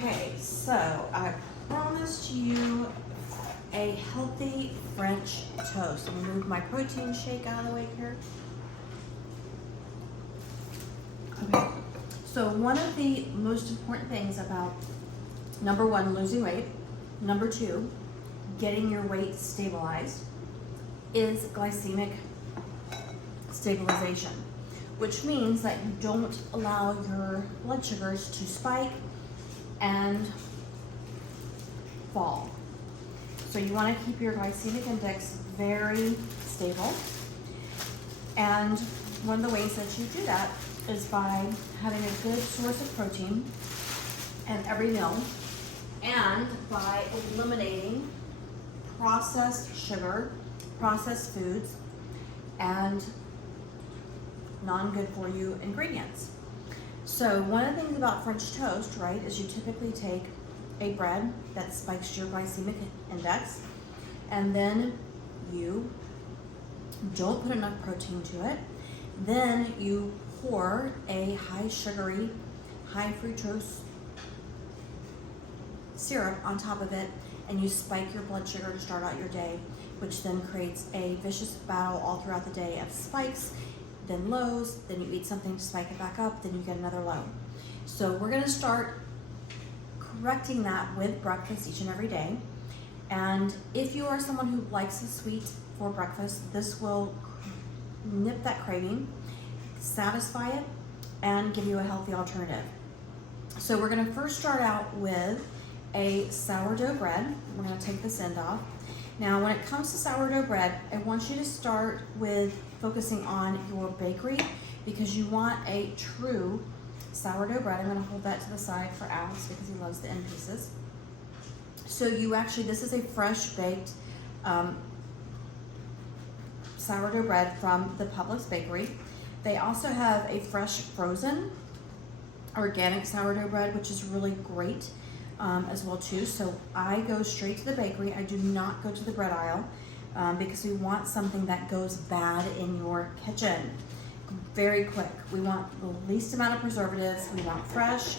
Okay, so I promised you a healthy French toast. I'm gonna move my protein shake out of the way here. Okay, so one of the most important things about number one, losing weight, number two, getting your weight stabilized, is glycemic stabilization, which means that you don't allow your blood sugars to spike and fall. So you want to keep your glycemic index very stable. And one of the ways that you do that is by having a good source of protein in every meal and by eliminating processed sugar, processed foods, and non-good for you ingredients. So one of the things about French toast, right, is you typically take a bread that spikes your glycemic index, and then you don't put enough protein to it. Then you pour a high sugary, high fructose syrup on top of it, and you spike your blood sugar to start out your day, which then creates a vicious battle all throughout the day of spikes, then lows, then you eat something to spike it back up, then you get another low. So we're gonna start correcting that with breakfast each and every day. And if you are someone who likes the sweet for breakfast, this will nip that craving, satisfy it, and give you a healthy alternative. So we're gonna first start out with a sourdough bread. We're gonna take this end off. Now, when it comes to sourdough bread, I want you to start with focusing on your bakery because you want a true sourdough bread. I'm gonna hold that to the side for Alex because he loves the end pieces. So you actually, this is a fresh baked sourdough bread from the Publix bakery. They also have a fresh frozen organic sourdough bread, which is really great as well too. So I go straight to the bakery. I do not go to the bread aisle because we want something that goes bad in your kitchen very quick. We want the least amount of preservatives. We want fresh,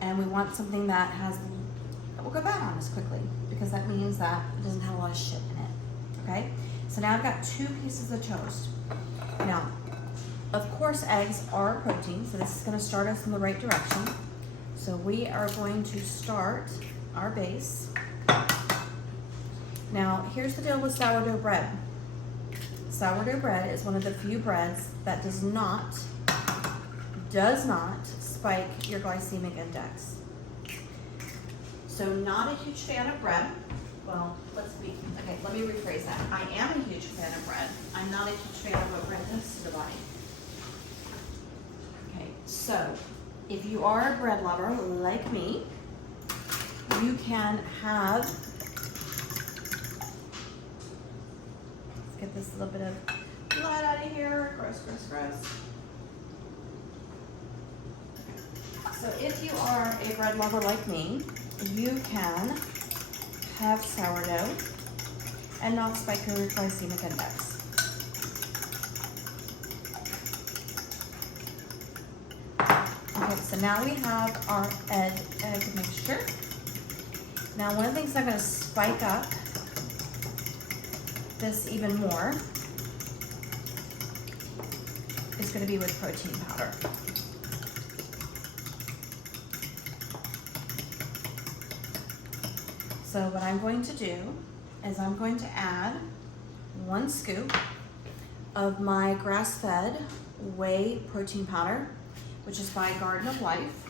and we want something that will go bad on us quickly because that means that it doesn't have a lot of shit in it. Okay, so now I've got 2 pieces of toast. Now, of course, eggs are a protein, so this is going to start us in the right direction. So we are going to start our base. Now, here's the deal with sourdough bread. Sourdough bread is one of the few breads that does not spike your glycemic index. So not a huge fan of bread. Well, let me rephrase that. I am a huge fan of bread. I'm not a huge fan of what bread does to the body. Okay, so if you are a bread lover like me, you can have, let's get this little bit of blood out of here. Gross, gross, gross. So if you are a bread lover like me, you can have sourdough and not spike your glycemic index. Okay, so now we have our egg mixture. Now one of the things I'm going to spike up this even more is going to be with protein powder. So what I'm going to do is I'm going to add 1 scoop of my grass-fed whey protein powder, which is by Garden of Life.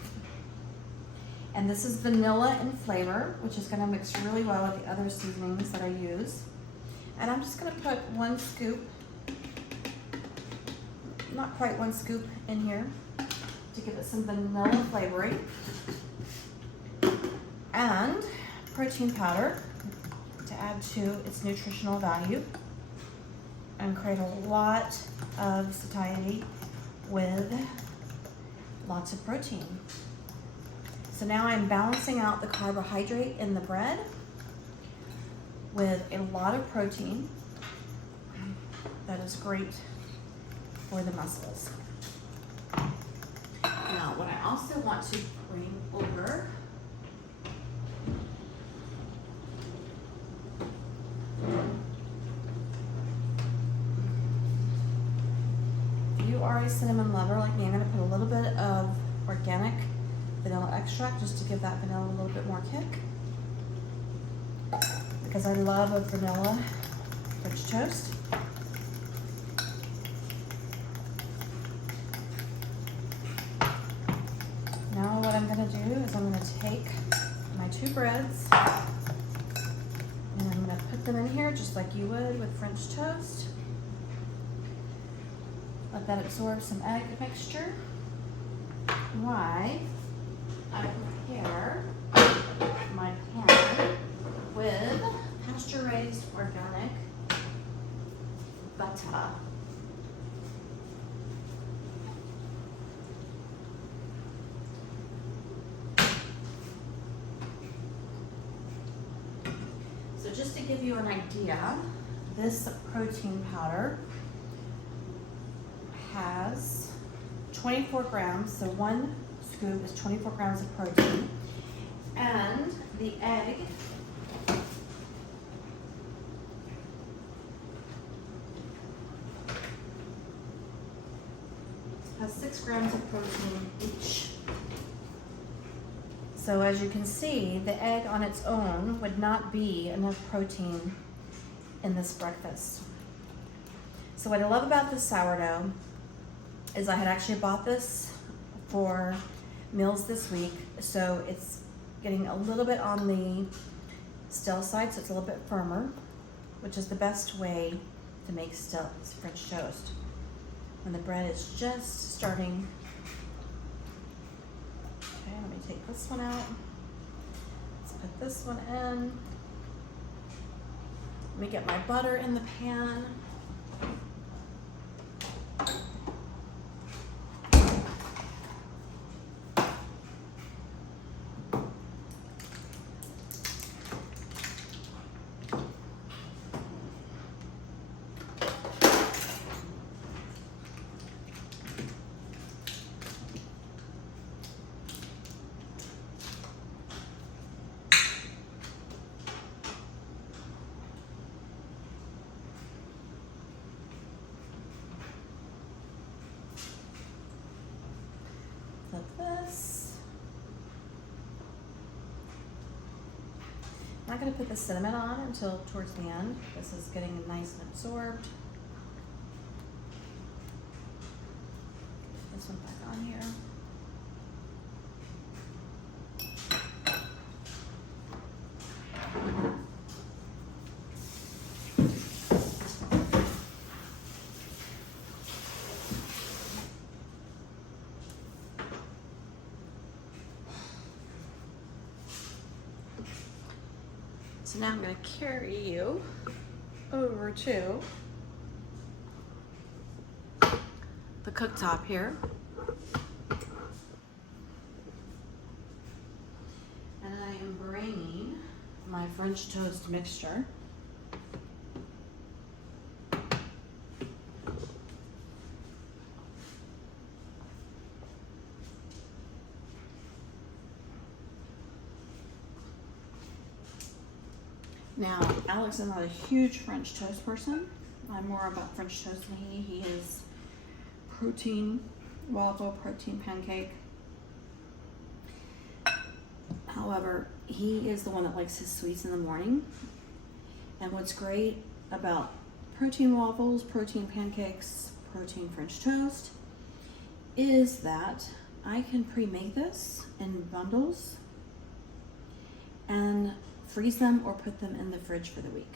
And this is vanilla in flavor, which is gonna mix really well with the other seasonings that I use. And I'm just gonna put 1 scoop, not quite 1 scoop in here, to give it some vanilla flavoring. And protein powder to add to its nutritional value and create a lot of satiety with lots of protein. So now I'm balancing out the carbohydrate in the bread with a lot of protein that is great for the muscles. Now, what I also want to bring over. If you are a cinnamon lover like me, I'm going to put a little bit of organic vanilla extract just to give that vanilla a little bit more kick. Because I love a vanilla French toast. Now what I'm going to do is I'm going to take my 2 breads and I'm going to put them in here just like you would with French toast. Let that absorb some egg mixture. Why? I prepare my pan with pasture-raised organic butter. So just to give you an idea, this protein powder has 24 grams, so 1 scoop is 24 grams of protein, and the egg has 6 grams of protein each. So as you can see, the egg on its own would not be enough protein in this breakfast. So what I love about this sourdough is I had actually bought this for meals this week, so it's getting a little bit on the stale side, so it's a little bit firmer, which is the best way to make stale French toast. When the bread is just starting. Okay, let me take this one out. Let's put this one in. Let me get my butter in the pan. This. I'm not going to put the cinnamon on until towards the end. This is getting nice and absorbed. Put this one back on here. So now I'm going to carry you over to the cooktop here. And I am bringing my French toast mixture. Now, Alex is not a huge French toast person. I'm more about French toast than he. He is protein waffle, protein pancake. However, he is the one that likes his sweets in the morning. And what's great about protein waffles, protein pancakes, protein French toast is that I can pre-make this in bundles and freeze them or put them in the fridge for the week.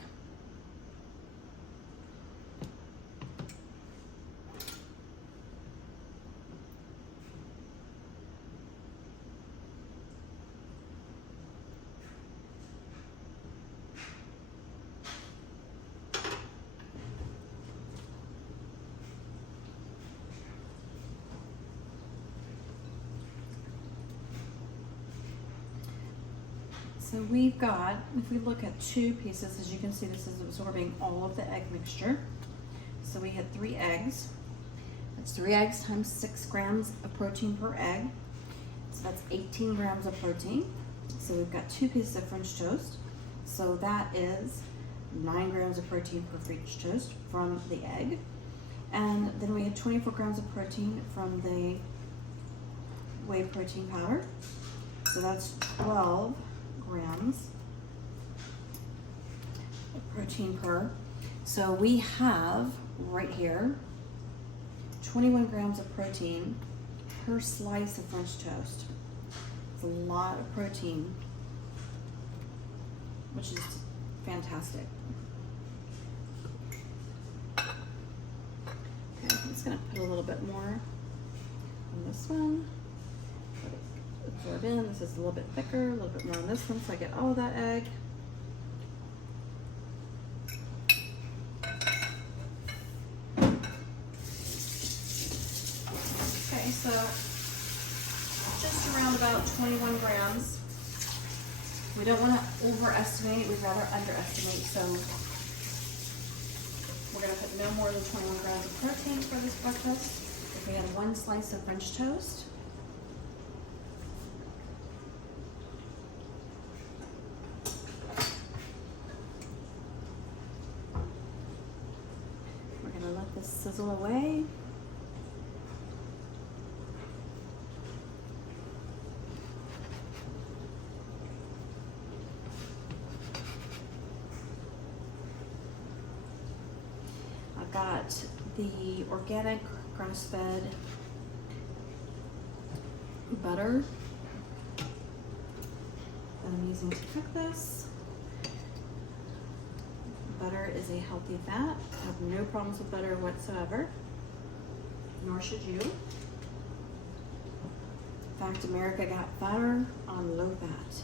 So we've got, if we look at 2 pieces, as you can see, this is absorbing all of the egg mixture. So we had 3 eggs. That's 3 eggs times 6 grams of protein per egg. It's That's 18 grams of protein. So we've got 2 pieces of French toast. So that is 9 grams of protein per French toast from the egg. And then we had 24 grams of protein from the whey protein powder. So that's 12 grams of protein per. So we have right here 21 grams of protein per slice of French toast. It's a lot of protein, which is fantastic. Okay, I'm just gonna put a little bit more on this one. Let it absorb in. This is a little bit thicker, a little bit more on this one so I get all of that egg. Okay, so just around about 21 grams. We don't want to overestimate, we'd rather underestimate, so we're going to put no more than 21 grams of protein for this breakfast. If we had 1 slice of French toast, we're going to let this sizzle away. Got the organic grass-fed butter that I'm using to cook this. Butter is a healthy fat. I have no problems with butter whatsoever, nor should you. In fact, America got fatter on low fat.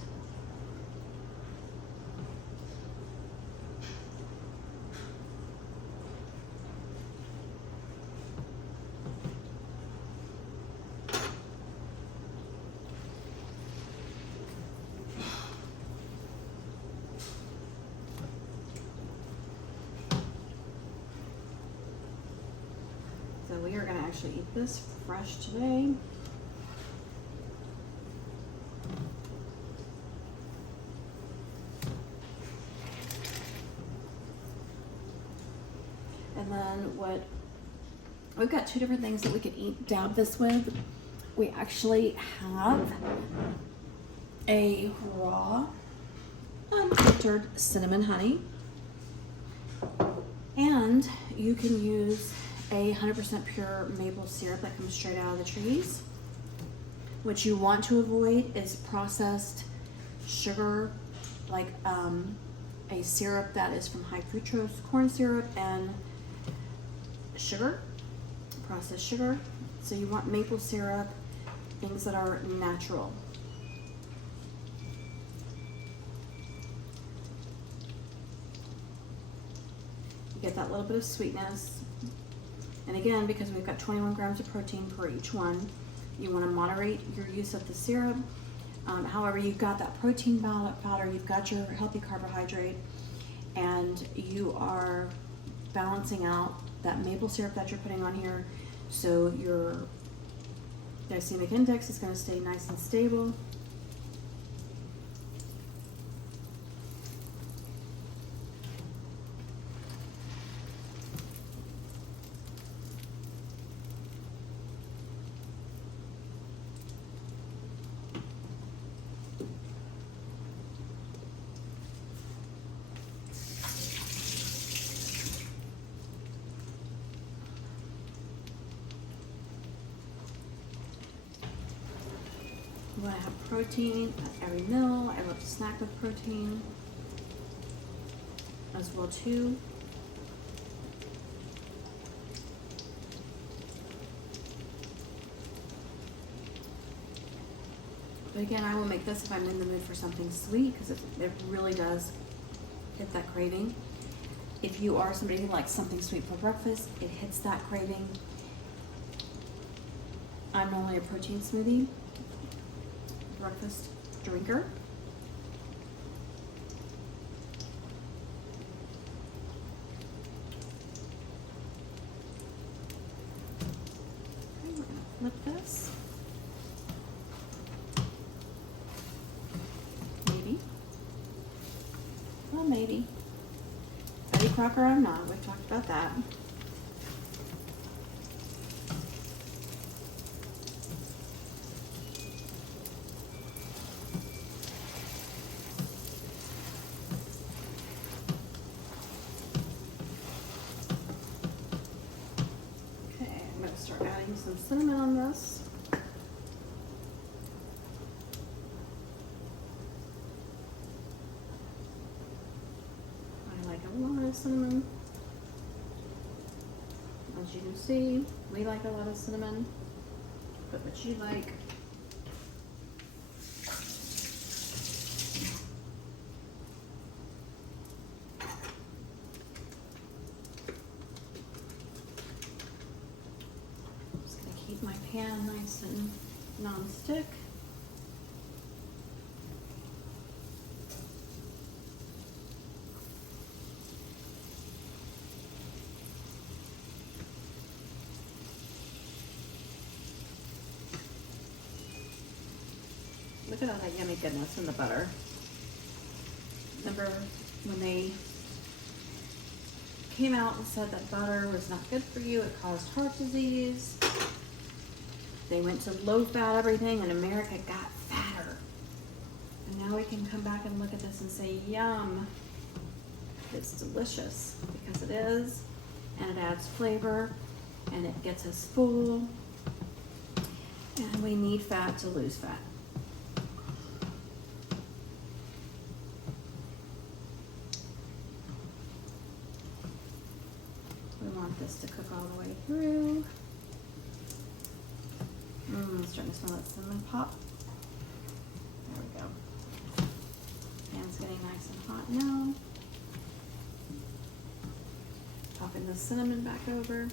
So we are going to actually eat this fresh today. And then we've got 2 different things that we could dab this with. We actually have a raw unfiltered cinnamon honey. And you can use a 100% pure maple syrup that comes straight out of the trees. What you want to avoid is processed sugar, like a syrup that is from high fructose corn syrup and sugar, processed sugar. So you want maple syrup, things that are natural. You get that little bit of sweetness. And again, because we've got 21 grams of protein per each one, you want to moderate your use of the syrup. However, you've got that protein powder, you've got your healthy carbohydrate, and you are balancing out that maple syrup that you're putting on here, so your glycemic index is going to stay nice and stable. You want to have protein at every meal. I love to snack with protein as well too. But again, I will make this if I'm in the mood for something sweet, because it really does hit that craving. If you are somebody who likes something sweet for breakfast, it hits that craving. I'm normally a protein smoothie breakfast drinker. Okay, we're gonna flip this. maybe. Betty Crocker, I'm not. We've talked about that. Okay, I'm going to start adding some cinnamon on this. I like a lot of cinnamon. As you can see, we like a lot of cinnamon. Put what you like. Just gonna keep my pan nice and non-stick. Look at all that yummy goodness in the butter. Remember when they came out and said that butter was not good for you, it caused heart disease. They went to low fat everything and America got fatter. And now we can come back and look at this and say, yum, it's delicious, because it is, and it adds flavor, and it gets us full, and we need fat to lose fat. We want this to cook all the way through. I'm starting to smell that cinnamon pop. There we go. Pan's getting nice and hot now. Popping the cinnamon back over.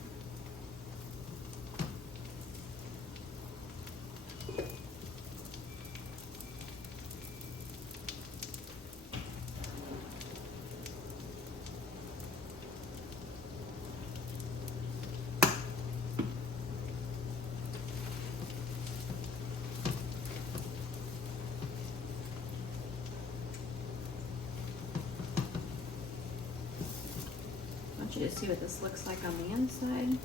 I want you to see what this looks like on the inside.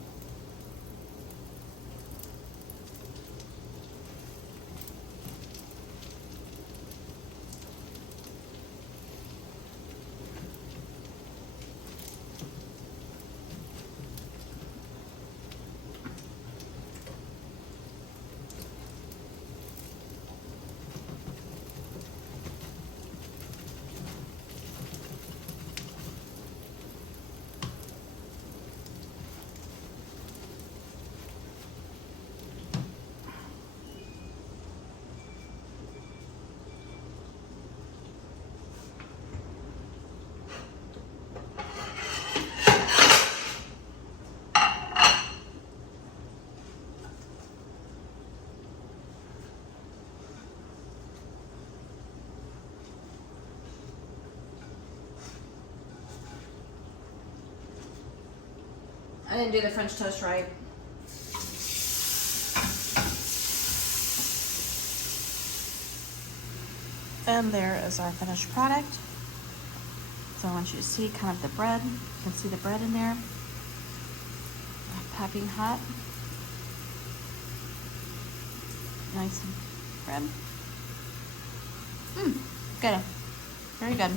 I didn't do the French toast right. And there is our finished product. So I want you to see kind of the bread. You can see the bread in there. Piping hot. Nice and bread. Good. Very good.